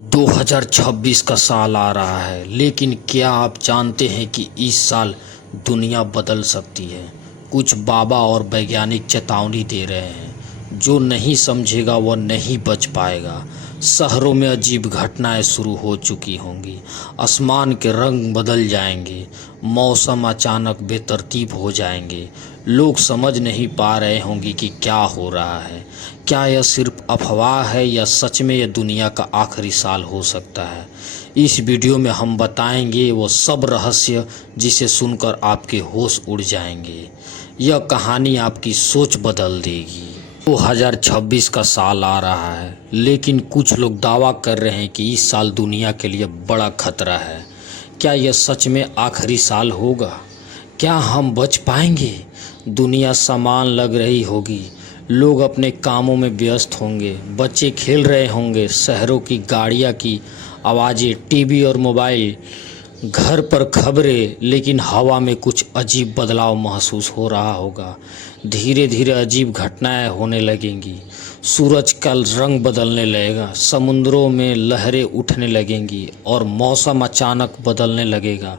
2026 का साल आ रहा है, लेकिन क्या आप जानते हैं कि इस साल दुनिया बदल सकती है। कुछ बाबा और वैज्ञानिक चेतावनी दे रहे हैं, जो नहीं समझेगा वह नहीं बच पाएगा। शहरों में अजीब घटनाएं शुरू हो चुकी होंगी, आसमान के रंग बदल जाएंगे, मौसम अचानक बेतरतीब हो जाएंगे। लोग समझ नहीं पा रहे होंगे कि क्या हो रहा है। क्या यह सिर्फ अफवाह है या सच में यह दुनिया का आखिरी साल हो सकता है। इस वीडियो में हम बताएंगे वो सब रहस्य जिसे सुनकर आपके होश उड़ जाएंगे। यह कहानी आपकी सोच बदल देगी। 2026 का साल आ रहा है, लेकिन कुछ लोग दावा कर रहे हैं कि इस साल दुनिया के लिए बड़ा खतरा है। क्या यह सच में आखिरी साल होगा? क्या हम बच पाएंगे? दुनिया समान लग रही होगी, लोग अपने कामों में व्यस्त होंगे, बच्चे खेल रहे होंगे, शहरों की गाड़ियाँ की आवाज़ें, टीवी और मोबाइल, घर पर खबरें, लेकिन हवा में कुछ अजीब बदलाव महसूस हो रहा होगा। धीरे धीरे अजीब घटनाएं होने लगेंगी, सूरज का रंग बदलने लगेगा, समुद्रों में लहरें उठने लगेंगी और मौसम अचानक बदलने लगेगा।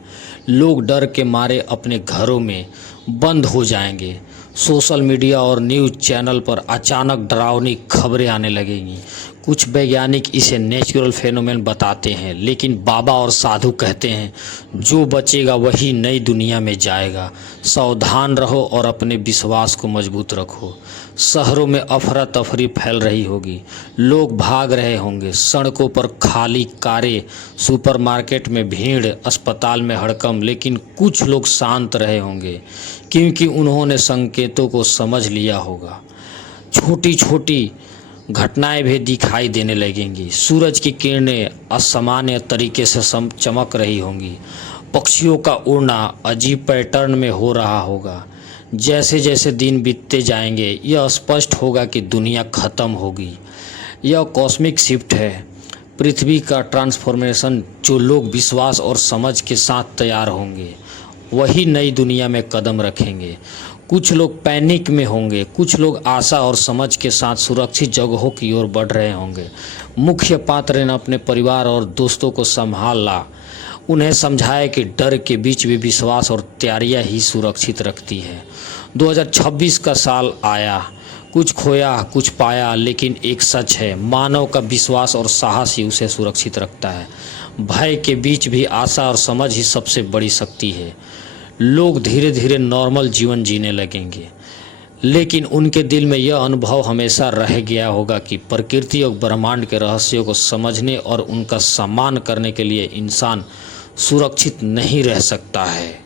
लोग डर के मारे अपने घरों में बंद हो जाएंगे। सोशल मीडिया और न्यूज़ चैनल पर अचानक डरावनी खबरें आने लगेंगी। कुछ वैज्ञानिक इसे नेचुरल फेनोमेन बताते हैं, लेकिन बाबा और साधु कहते हैं जो बचेगा वही नई दुनिया में जाएगा। सावधान रहो और अपने विश्वास को मजबूत रखो। शहरों में अफरा तफरी फैल रही होगी, लोग भाग रहे होंगे, सड़कों पर खाली कारें, सुपरमार्केट में भीड़, अस्पताल में हड़कंप, लेकिन कुछ लोग शांत रहे होंगे क्योंकि उन्होंने संकेतों को समझ लिया होगा। छोटी छोटी घटनाएं भी दिखाई देने लगेंगी, सूरज की किरणें असामान्य तरीके से चमक रही होंगी, पक्षियों का उड़ना अजीब पैटर्न में हो रहा होगा। जैसे जैसे दिन बीतते जाएंगे यह स्पष्ट होगा कि दुनिया खत्म होगी। यह कॉस्मिक शिफ्ट है, पृथ्वी का ट्रांसफॉर्मेशन। जो लोग विश्वास और समझ के साथ तैयार होंगे वही नई दुनिया में कदम रखेंगे। कुछ लोग पैनिक में होंगे, कुछ लोग आशा और समझ के साथ सुरक्षित जगहों की ओर बढ़ रहे होंगे। मुख्य पात्र ने अपने परिवार और दोस्तों को संभाला, उन्हें समझाया कि डर के बीच भी विश्वास और तैयारियां ही सुरक्षित रखती है। 2026 का साल आया, कुछ खोया कुछ पाया, लेकिन एक सच है, मानव का विश्वास और साहस ही उसे सुरक्षित रखता है। भय के बीच भी आशा और समझ ही सबसे बड़ी शक्ति है। लोग धीरे धीरे नॉर्मल जीवन जीने लगेंगे, लेकिन उनके दिल में यह अनुभव हमेशा रह गया होगा कि प्रकृति और ब्रह्मांड के रहस्यों को समझने और उनका सम्मान करने के लिए इंसान सुरक्षित नहीं रह सकता है।